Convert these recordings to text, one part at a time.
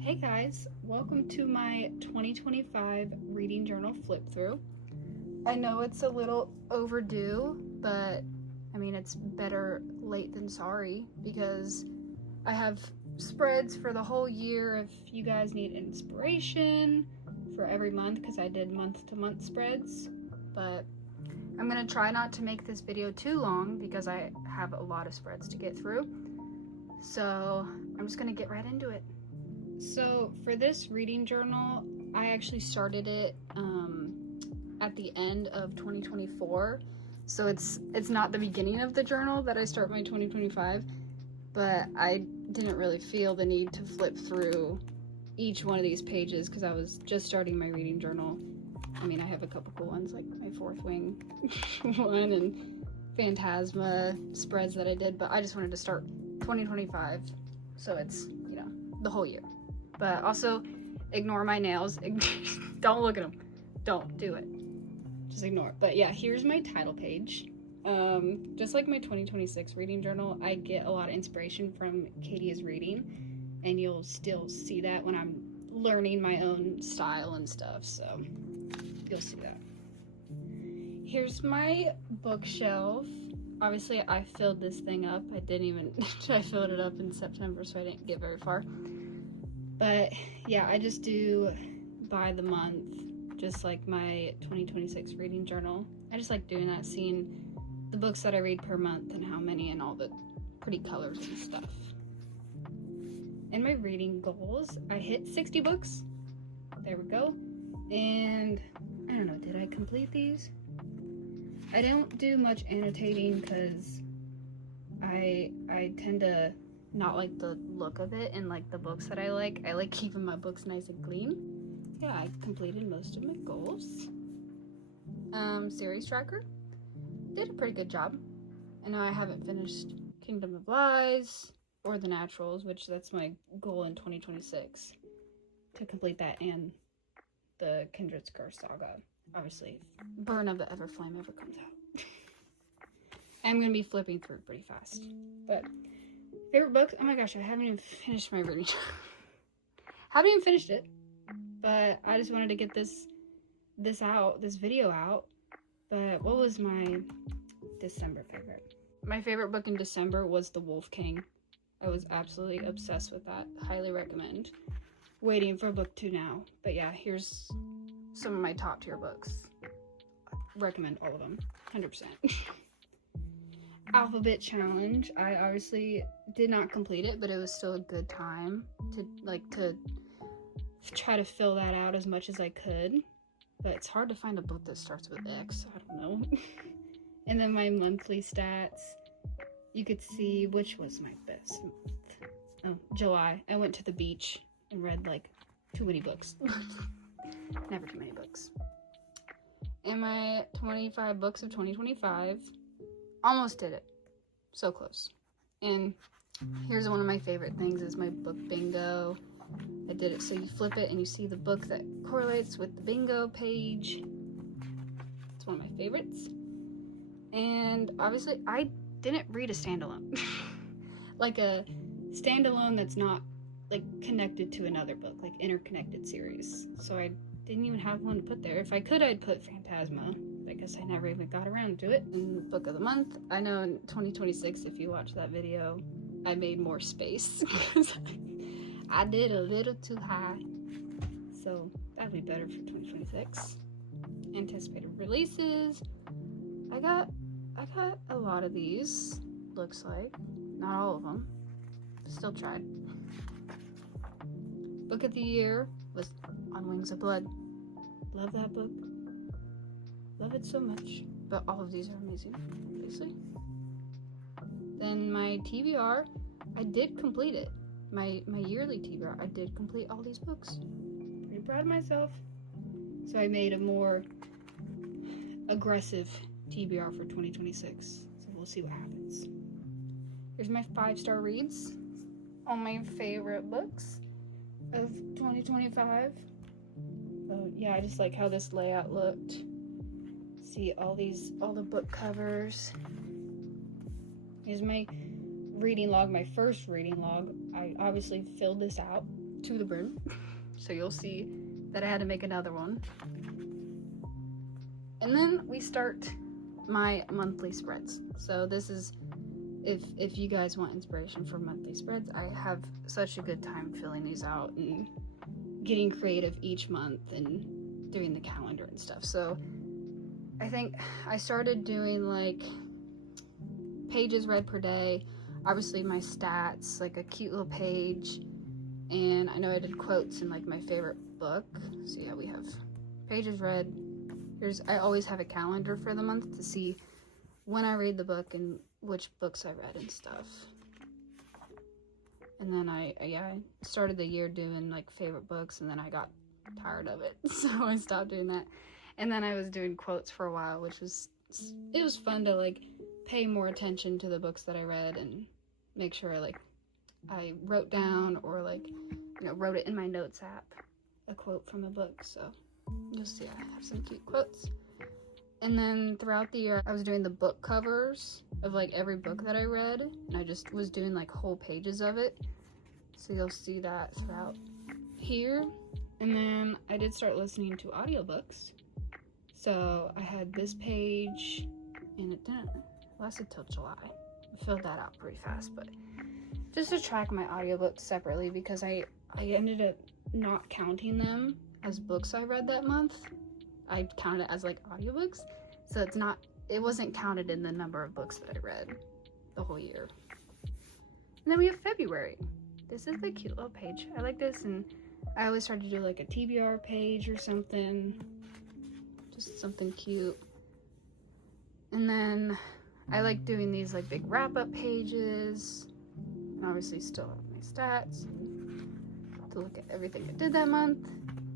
Hey guys, welcome to my 2025 reading journal flip through. I know it's a little overdue, but I mean it's better late than sorry because I have spreads for the whole year if you guys need inspiration for every month because I did month to month spreads, but I'm gonna try not to make this video too long because I have a lot of spreads to get through. So I'm just gonna get right into it. So for this reading journal, I actually started it at the end of 2024. So it's not the beginning of the journal that I start my 2025, but I didn't really feel the need to flip through each one of these pages because I was just starting my reading journal. I mean, I have a couple cool ones like my Fourth Wing one and Phantasma spreads that I did, but I just wanted to start 2025 so it's, the whole year. But also ignore my nails. Don't look at them. Don't do it. Just ignore it. But yeah, here's my title page. Just like my 2026 reading journal, I get a lot of inspiration from Katie is reading, and you'll still see that when I'm learning my own style and stuff, so you'll see that. Here's my bookshelf. Obviously, I filled this thing up. I filled it up in September, so I didn't get very far. But yeah, I just do by the month, just like my 2026 reading journal. I just like doing that, seeing the books that I read per month and how many and all the pretty colors and stuff. In my reading goals, I hit 60 books. There we go. And I don't know, did I complete these? I don't do much annotating because I tend to not like the look of it, and like the books that I like keeping my books nice and clean. Yeah, I completed most of my goals. Series tracker, did a pretty good job. And now I haven't finished Kingdom of Lies or The Naturals, which that's my goal in 2026, to complete that and the Kindred's Curse saga. Obviously, Burn of the Everflame ever comes out. I'm gonna be flipping through pretty fast. But favorite books? Oh my gosh, I haven't even finished my reading. Haven't even finished it. But I just wanted to get this video out. But what was my December favorite? My favorite book in December was The Wolf King. I was absolutely obsessed with that. Highly recommend. Waiting for book 2 now. But yeah, here's some of my top tier books. Recommend all of them, 100%. Alphabet Challenge. I obviously did not complete it, but it was still a good time to try to fill that out as much as I could. But it's hard to find a book that starts with X. I don't know. And then my monthly stats. You could see which was my best month. Oh, July. I went to the beach and read like too many books. Never too many books. And my 25 books of 2025, almost did it. So close. And here's one of my favorite things is my book bingo. I did it so you flip it and you see the book that correlates with the bingo page. It's one of my favorites. And obviously I didn't read a standalone. Like a standalone that's not like connected to another book, like interconnected series. So I didn't even have one to put there. If I could, I'd put Phantasma. I guess I never even got around to it. And book of the month, I know in 2026, if you watch that video, I made more space because I did a little too high. So that'll be better for 2026. Anticipated releases. I got a lot of these, looks like. Not all of them. Still tried. Book of the year was On Wings of Blood. Love that book. Love it so much. But all of these are amazing, obviously. Then my TBR, I did complete it. My yearly TBR, I did complete all these books. Pretty proud of myself. So I made a more aggressive TBR for 2026. So we'll see what happens. Here's my 5-star reads. All my favorite books of 2025. So yeah, I just like how this layout looked. See all the book covers. Here's my reading log, my first reading log. I obviously filled this out to the brim. So you'll see that I had to make another one. And then we start my monthly spreads. So this is, if you guys want inspiration for monthly spreads, I have such a good time filling these out and getting creative each month and doing the calendar and stuff. So I think I started doing like pages read per day, obviously my stats, like a cute little page, and I know I did quotes and like my favorite book. So yeah, we have pages read. I always have a calendar for the month to see when I read the book and which books I read and stuff. And then I started the year doing like favorite books, and then I got tired of it, so I stopped doing that. And then I was doing quotes for a while, which was fun to like pay more attention to the books that I read and make sure I wrote down or wrote it in my notes app, a quote from a book. So you'll see I have some cute quotes. And then throughout the year, I was doing the book covers of like every book that I read, and I just was doing like whole pages of it. So you'll see that throughout here. And then I did start listening to audiobooks. So I had this page, and it didn't lasted till July. I filled that out pretty fast, but just to track my audiobooks separately, because I ended up not counting them as books I read that month. I counted it as like audiobooks, so it wasn't counted in the number of books that I read the whole year. And then we have February. This is the cute little page. I like this, and I always try to do like a TBR page or something, just something cute. And then I like doing these like big wrap-up pages, and obviously still have my stats to look at everything I did that month.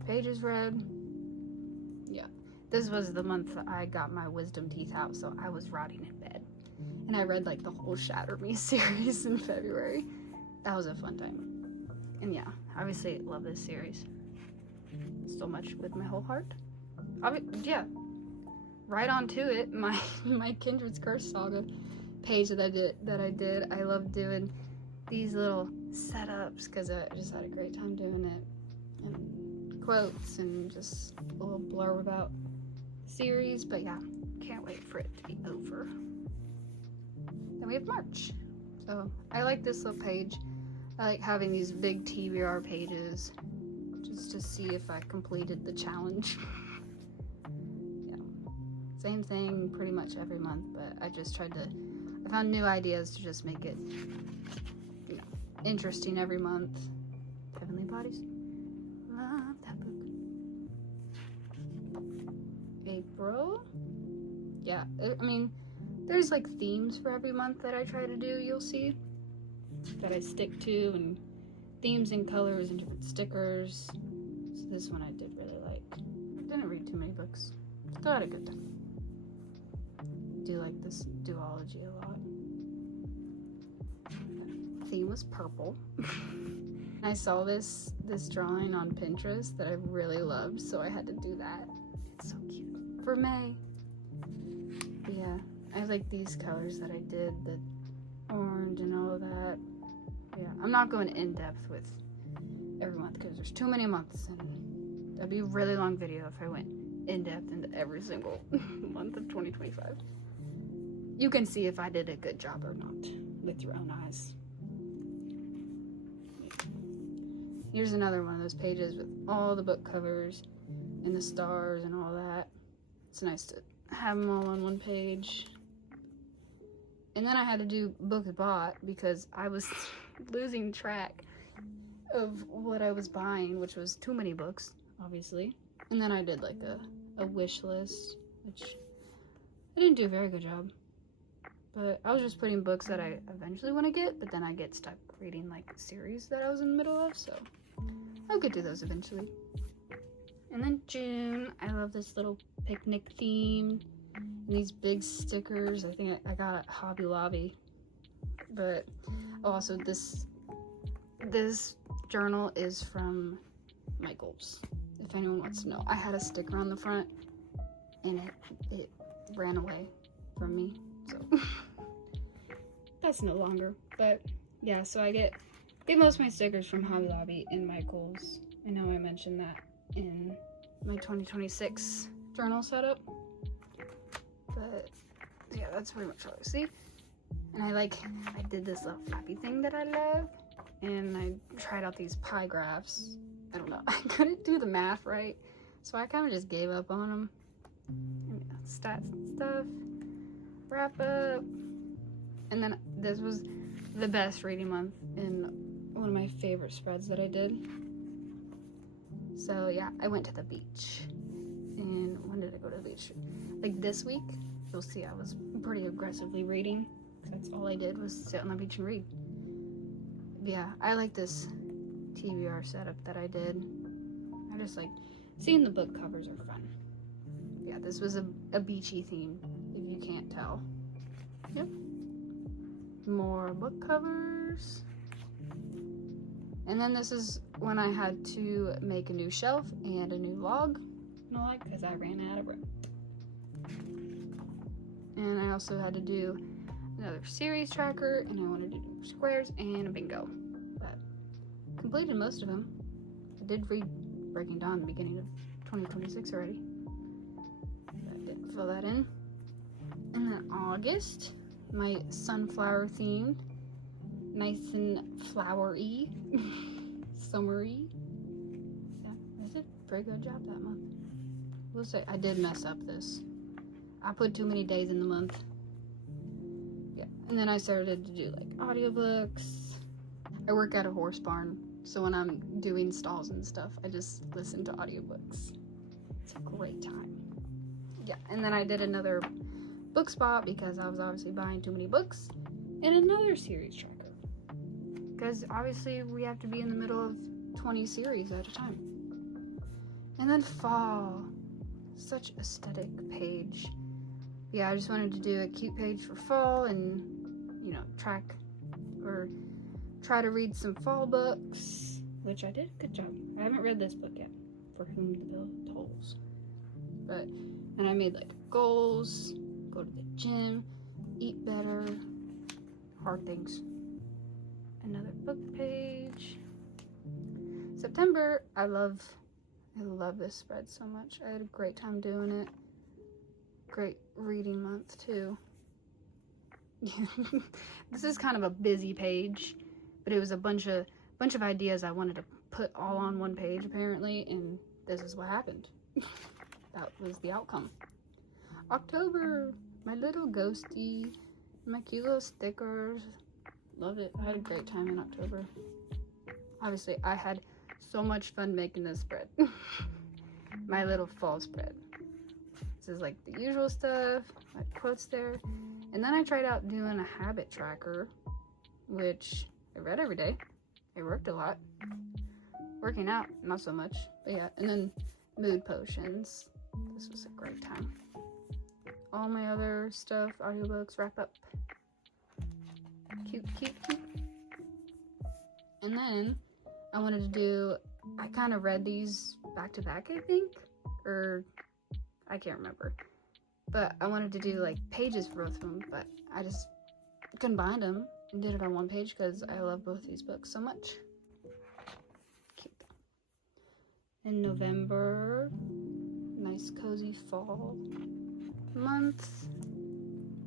Pages read. Yeah, this was the month that I got my wisdom teeth out, so I was rotting in bed, and I read like the whole Shatter Me series in February. That was a fun time. And yeah, obviously love this series so much with my whole heart. Yeah, right on to it. My Kindred's Curse Saga page that I did. I love doing these little setups because I just had a great time doing it, and quotes and just a little blurb about the series. But yeah, can't wait for it to be over. Then we have March. So I like this little page. I like having these big TBR pages just to see if I completed the challenge. Yeah, same thing pretty much every month, but I found new ideas to just make it, interesting every month. Heavenly Bodies. Love that book. April. Yeah, I mean, there's like themes for every month that I try to do, you'll see, that I stick to, and themes and colors and different stickers. So this one I did really like. Didn't read too many books. Still had a good time. Do like this duology a lot. Theme was purple. I saw this drawing on Pinterest that I really loved, so I had to do that. It's so cute. For May. But yeah, I like these colors that I did, the orange and all of that. Yeah, I'm not going in depth with every month because there's too many months, and that'd be a really long video if I went in depth into every single month of 2025. You can see if I did a good job or not with your own eyes. Here's another one of those pages with all the book covers and the stars and all that. It's nice to have them all on one page. And then I had to do books bought because I was losing track of what I was buying, which was too many books, obviously. And then I did like a wish list, which I didn't do a very good job. But I was just putting books that I eventually want to get, but then I get stuck reading like series that I was in the middle of, so I'll get to those eventually. And then June, I love this little picnic theme and these big stickers. I think I got at Hobby Lobby. But also this journal is from Michaels, if anyone wants to know. I had a sticker on the front and it ran away from me, so that's no longer. But yeah, so I get get most of my stickers from Hobby Lobby and Michaels. I know I mentioned that in my 2026 journal setup. But yeah, that's pretty much all I see. And I did this little flappy thing that I love. And I tried out these pie graphs. I don't know, I couldn't do the math right. So I kind of just gave up on them. And stats and stuff. Wrap up. And then this was the best reading month in one of my favorite spreads that I did. So yeah, I went to the beach. And when did I go to the beach? Like this week, you'll see I was pretty aggressively reading. That's all I did was sit on the beach and read. Yeah, I like this TBR setup that I did. I just like seeing the book covers are fun. Yeah, this was a beachy theme, if you can't tell. Yep. More book covers. And then this is when I had to make a new shelf and a new log. Because I ran out of room. And I also had to do another series tracker, and I wanted to do squares and a bingo. But completed most of them. I did read Breaking Dawn beginning of 2026 already. But I didn't fill that in. And then August, my sunflower themed, nice and flowery, summery. Yeah, I did a pretty good job that month. We'll say I did mess up this. I put too many days in the month. Yeah, and then I started to do like audiobooks. I work at a horse barn, so when I'm doing stalls and stuff, I just listen to audiobooks. It's a great time. Yeah, and then I did another book spot because I was obviously buying too many books, and another series tracker. Because obviously we have to be in the middle of 20 series at a time. And then fall. Such aesthetic page. Yeah, I just wanted to do a cute page for fall and, you know, track or try to read some fall books, which I did. Good job. I haven't read this book yet, For Whom the Bell Tolls. But, and I made like goals, go to the gym, eat better, hard things. Another book page. September, I love this spread so much. I had a great time doing it. Great reading month too. This is kind of a busy page, but it was a bunch of ideas I wanted to put all on one page apparently, and this is what happened. That was the outcome. October, my little ghosty, my cute little stickers. Love it. I had a great time in October. Obviously, I had so much fun making this spread. My little fall spread. This is like the usual stuff, my quotes there. And then I tried out doing a habit tracker, which I read every day. I worked a lot. Working out, not so much. But yeah, and then mood potions. This was a great time. All my other stuff, audiobooks, wrap up. Cute. And then I wanted to do, I kind of read these back to back, I think, or I can't remember. But I wanted to do like pages for both of them, but I just combined them and did it on one page because I love both these books so much. Cute. In November, nice cozy fall month.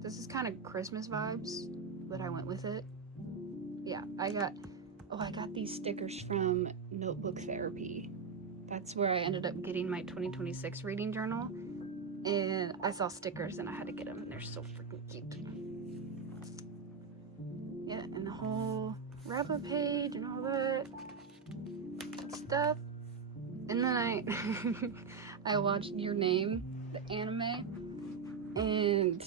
This is kind of Christmas vibes, but I went with it. Yeah, I got these stickers from Notebook Therapy. That's where I ended up getting my 2026 reading journal. And I saw stickers and I had to get them, and they're so freaking cute. Yeah, and the whole wrap-up page and all that stuff. And then I watched Your Name, the anime, and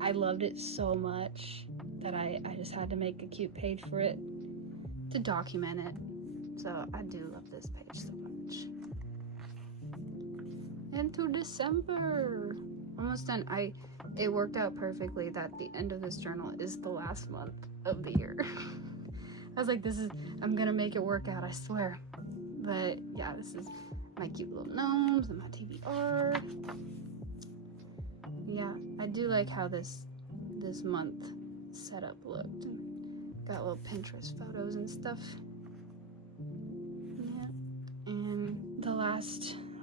I loved it so much that I just had to make a cute page for it to document it. So I do love this page so much. Into December, almost done. It worked out perfectly that the end of this journal is the last month of the year. I was like, I'm gonna make it work out, I swear. But yeah, this is my cute little gnomes and my TBR. Yeah, I do like how this month setup looked. Got little Pinterest photos and stuff.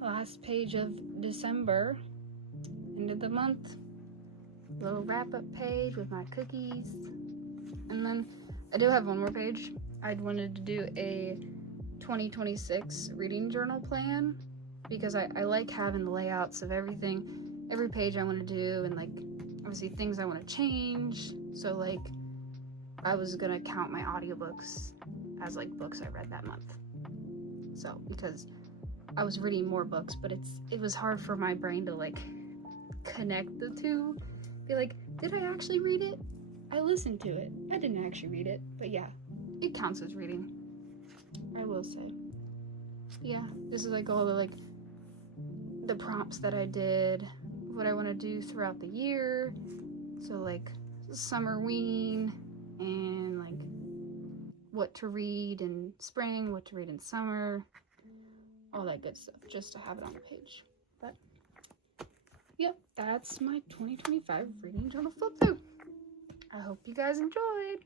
last page of December, end of the month. Little wrap-up page with my cookies. And then I do have one more page. I'd wanted to do a 2026 reading journal plan because I like having the layouts of everything, every page I want to do, and like obviously things I want to change. So like I was gonna count my audiobooks as like books I read that month. So because I was reading more books, but it was hard for my brain to like connect the two. Be like, did I actually read it? I listened to it. I didn't actually read it, but yeah, it counts as reading, I will say. Yeah, this is like all the prompts that I did, what I want to do throughout the year. So like Summerween, and like what to read in spring, what to read in summer, all that good stuff, just to have it on the page. But yep, that's my 2025 reading journal flip through. I hope you guys enjoyed.